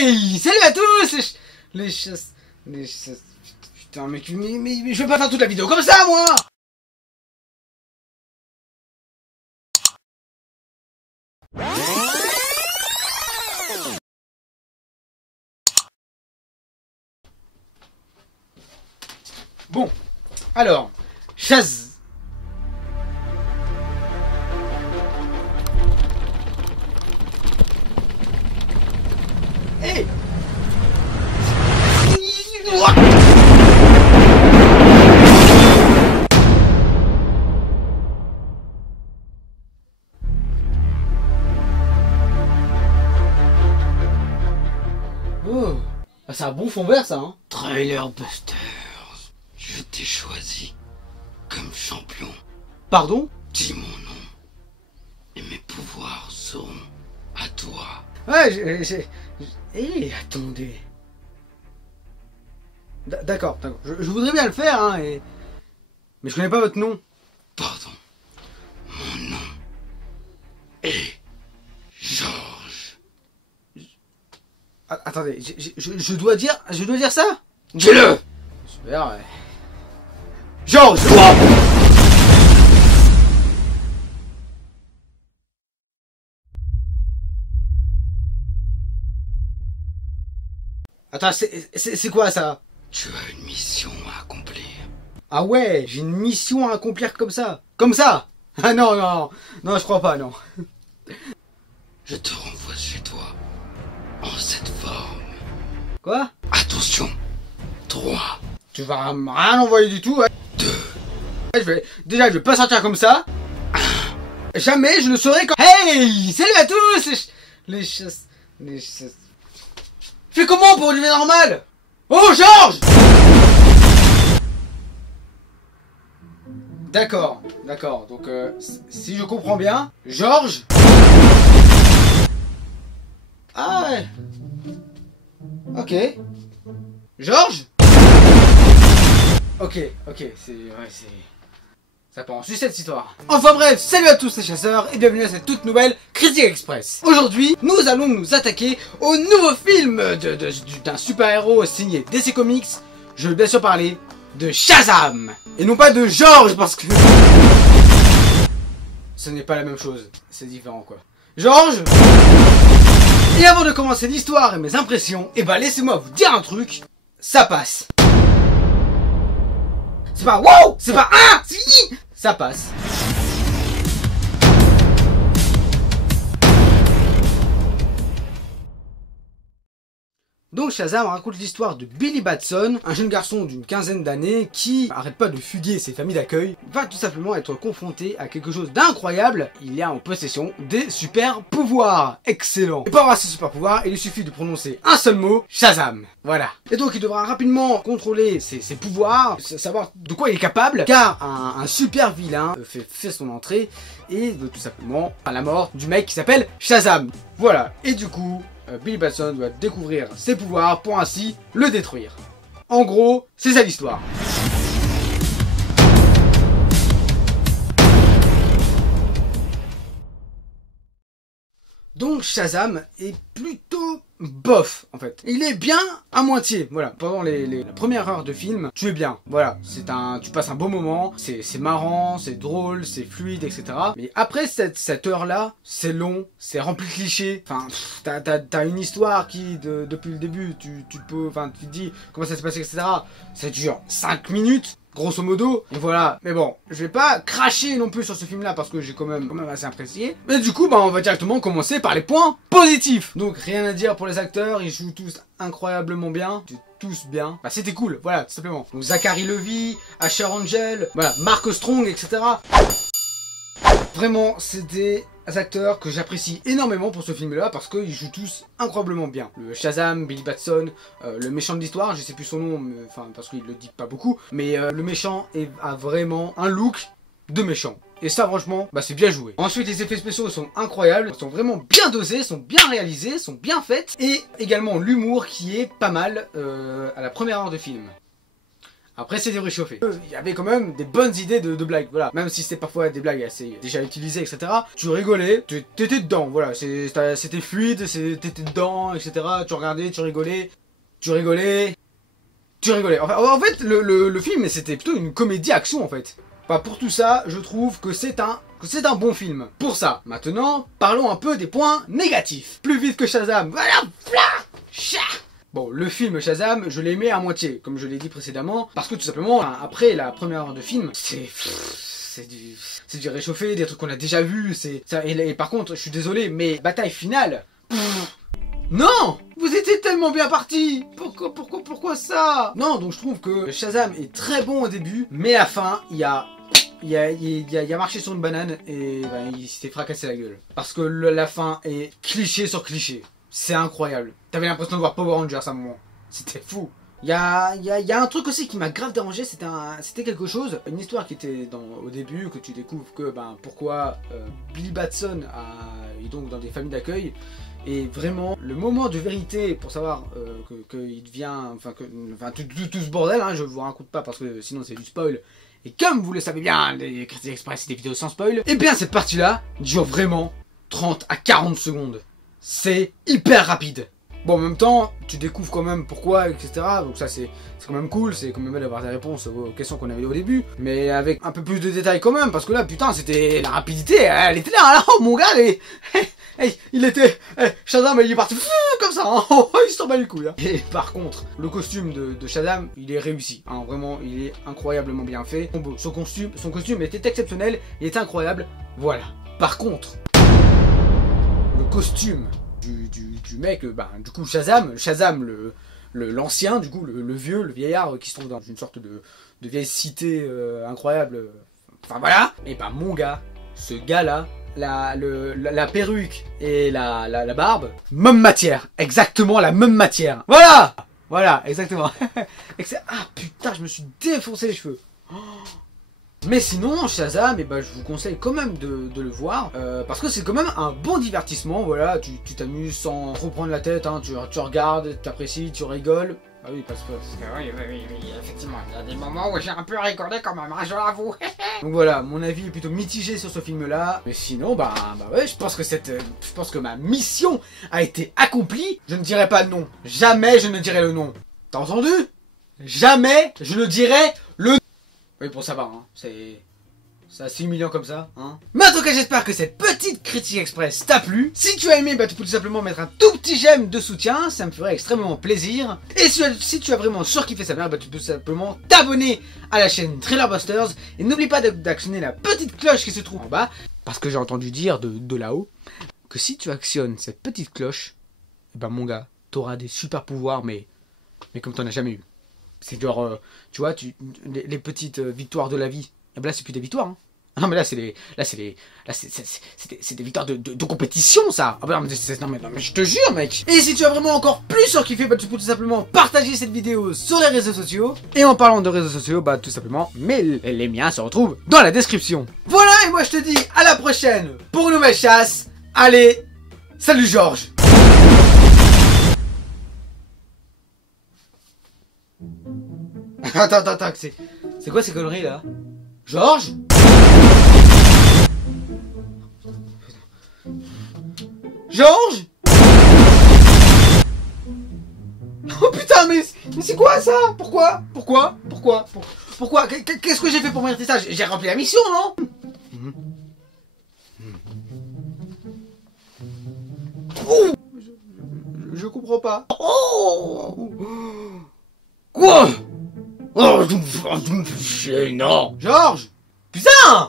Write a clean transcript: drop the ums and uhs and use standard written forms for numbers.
Hey, salut à tous les chasses... Putain, mais je vais pas faire toute la vidéo comme ça, moi. Bon, alors, chasse... Hey! Oh, c'est un bon fond vert ça, hein? Trailer Busters, je t'ai choisi comme champion. Pardon? Dis mon nom et mes pouvoirs seront à toi. Ouais, Eh, attendez. D'accord, je voudrais bien le faire, hein, mais je connais pas votre nom. Pardon, mon nom est Georges. Attendez, je dois dire ça? Dis-le! Super, ouais. Georges! Attends, c'est quoi ça? Tu as une mission à accomplir. Ah ouais, j'ai une mission à accomplir comme ça? Comme ça? Ah non, je crois pas, non. Je te renvoie chez toi en cette forme. Quoi? Attention, 3, Tu vas rien envoyer du tout, ouais. 2, Déjà, je vais pas sortir comme ça. Jamais je ne saurais quand... Hey! Salut à tous les chasses... Fais comment pour devenir normal? Oh, Georges! D'accord, donc si je comprends bien, Georges... Ah ouais. Ok. Georges? Ok, c'est... Ça part en sucette cette histoire. Enfin bref, salut à tous les chasseurs et bienvenue à cette toute nouvelle Critique Express. Aujourd'hui, nous allons nous attaquer au nouveau film d'un super-héros signé DC Comics. Je veux bien sûr parler de Shazam. Et non pas de Georges parce que... Ce n'est pas la même chose, c'est différent quoi. Georges. Et avant de commencer l'histoire et mes impressions, eh ben laissez-moi vous dire un truc, ça passe. C'est pas wow, c'est pas un, si, ça passe. Donc Shazam raconte l'histoire de Billy Batson, un jeune garçon d'une quinzaine d'années qui arrête pas de fuguer ses familles d'accueil, va tout simplement être confronté à quelque chose d'incroyable. Il est en possession des super pouvoirs. Excellent. Et pour avoir ces super pouvoirs, il lui suffit de prononcer un seul mot, Shazam. Voilà. Et donc il devra rapidement contrôler ses pouvoirs, savoir de quoi il est capable, car un super vilain fait son entrée et veut tout simplement la mort du mec qui s'appelle Shazam. Voilà. Et du coup... Billy Batson doit découvrir ses pouvoirs pour ainsi le détruire. En gros, c'est ça l'histoire. Donc Shazam est plutôt bof en fait. Il est bien à moitié, voilà. Pendant la première heure de film, tu es bien. Voilà, tu passes un beau moment, c'est marrant, c'est drôle, c'est fluide, etc. Mais après cette heure-là, c'est long, c'est rempli de clichés. Enfin, t'as une histoire qui, depuis le début, tu te dis comment ça s'est passé, etc. Ça dure 5 minutes. Grosso modo, et voilà. Mais bon, je vais pas cracher non plus sur ce film là parce que j'ai quand même assez apprécié. Mais du coup, on va directement commencer par les points positifs. Donc rien à dire pour les acteurs, ils jouent tous incroyablement bien. Tous bien. C'était cool, voilà, tout simplement. Donc Zachary Levi, Asher Angel, voilà, Mark Strong, etc. Vraiment, c'est des acteurs que j'apprécie énormément pour ce film-là parce qu'ils jouent tous incroyablement bien. Le Shazam, Billy Batson, le méchant de l'histoire, je sais plus son nom, parce qu'il le dit pas beaucoup, mais le méchant a vraiment un look de méchant. Et ça, franchement, c'est bien joué. Ensuite, les effets spéciaux sont incroyables, sont vraiment bien dosés, sont bien réalisés, sont bien faits, et également l'humour qui est pas mal à la première heure de film. Après c'est du réchauffé. Il y avait quand même des bonnes idées de blagues, voilà. Même si c'était parfois des blagues assez déjà utilisées, etc. Tu rigolais, t'étais dedans, voilà. C'était fluide, t'étais dedans, etc. Tu regardais, tu rigolais. Enfin, en fait, le film, c'était plutôt une comédie-action, en fait. Bah, pour tout ça, je trouve que c'est un bon film. Pour ça, maintenant, parlons un peu des points négatifs. Plus vite que Shazam, voilà, Bon, le film Shazam, je l'ai aimé à moitié, comme je l'ai dit précédemment, parce que tout simplement, après la première heure de film, c'est du réchauffé, des trucs qu'on a déjà vus, et par contre, je suis désolé, mais bataille finale, non! Vous étiez tellement bien partis! Pourquoi ça? Non, donc je trouve que Shazam est très bon au début, mais à la fin, il a marché sur une banane et ben, il s'était fracassé la gueule. Parce que la fin est cliché sur cliché. C'est incroyable. T'avais l'impression de voir Power Rangers à un moment. C'était fou. Il y a un truc aussi qui m'a grave dérangé, c'était quelque chose, une histoire qui était au début, que tu découvres que pourquoi Billy Batson est donc dans des familles d'accueil. Et vraiment, le moment de vérité pour savoir qu'il devient, tout ce bordel, hein, je vous raconte pas parce que sinon c'est du spoil. Et comme vous le savez bien, les Critique Express c'est des vidéos sans spoil, et bien cette partie-là dure vraiment 30 à 40 secondes. C'est hyper rapide. Bon, en même temps, tu découvres quand même pourquoi, etc. Donc ça, c'est quand même cool, c'est quand même bien d'avoir des réponses aux questions qu'on avait au début. Mais avec un peu plus de détails quand même, parce que là, putain, c'était la rapidité, elle était là, oh, mon gars, il était... Shazam, il est parti comme ça, hein, il s'en bat les couilles. Hein. Et par contre, le costume de Shazam, il est réussi. Hein, vraiment, il est incroyablement bien fait. Son costume était exceptionnel, il était incroyable. Voilà. Par contre, le costume du mec, du coup Shazam, l'ancien, du coup le vieillard qui se trouve dans une sorte de vieille cité incroyable, enfin voilà, et mon gars, ce gars là, la perruque et la barbe, même matière, exactement la même matière, voilà, exactement. Ah putain, je me suis défoncé les cheveux. Mais sinon, Shazam, je vous conseille quand même de le voir, parce que c'est quand même un bon divertissement, voilà, tu t'amuses sans trop prendre la tête, hein, tu regardes, t'apprécies, tu rigoles. Ah oui, parce que oui, effectivement, il y a des moments où j'ai un peu rigolé quand même, hein, je l'avoue. Donc voilà, mon avis est plutôt mitigé sur ce film-là, mais sinon, ouais, je pense que ma mission a été accomplie. Je ne dirai pas le nom, jamais je ne dirai le nom. T'as entendu? Jamais je ne dirai le nom. Oui, bon, ça va, hein. C'est assez humiliant comme ça, hein. Mais en tout cas, j'espère que cette petite critique express t'a plu. Si tu as aimé, tu peux tout simplement mettre un tout petit j'aime de soutien, ça me ferait extrêmement plaisir. Et si tu as vraiment surkiffé ça, tu peux simplement t'abonner à la chaîne Trailerbusters. Et n'oublie pas d'actionner la petite cloche qui se trouve en bas, parce que j'ai entendu dire de là-haut que si tu actionnes cette petite cloche, mon gars, t'auras des super pouvoirs, mais comme t'en as jamais eu. C'est genre, tu vois, les petites victoires de la vie. Et là, c'est plus des victoires. Hein. Non, mais là, c'est des victoires de compétition, ça. Ah, non, mais je te jure, mec. Et si tu as vraiment encore plus surkiffé, tu peux tout simplement partager cette vidéo sur les réseaux sociaux. Et en parlant de réseaux sociaux, tout simplement, mais les miens se retrouvent dans la description. Voilà, et moi, je te dis à la prochaine pour une nouvelle chasse. Allez, salut Georges. Attends, c'est quoi ces conneries là? Georges? Georges? Oh putain, mais c'est quoi ça? Pourquoi? Qu'est-ce que j'ai fait pour mériter ça? J'ai rempli la mission, non? Oh, je comprends pas. Oh! Quoi? Oh, non! Georges! Putain!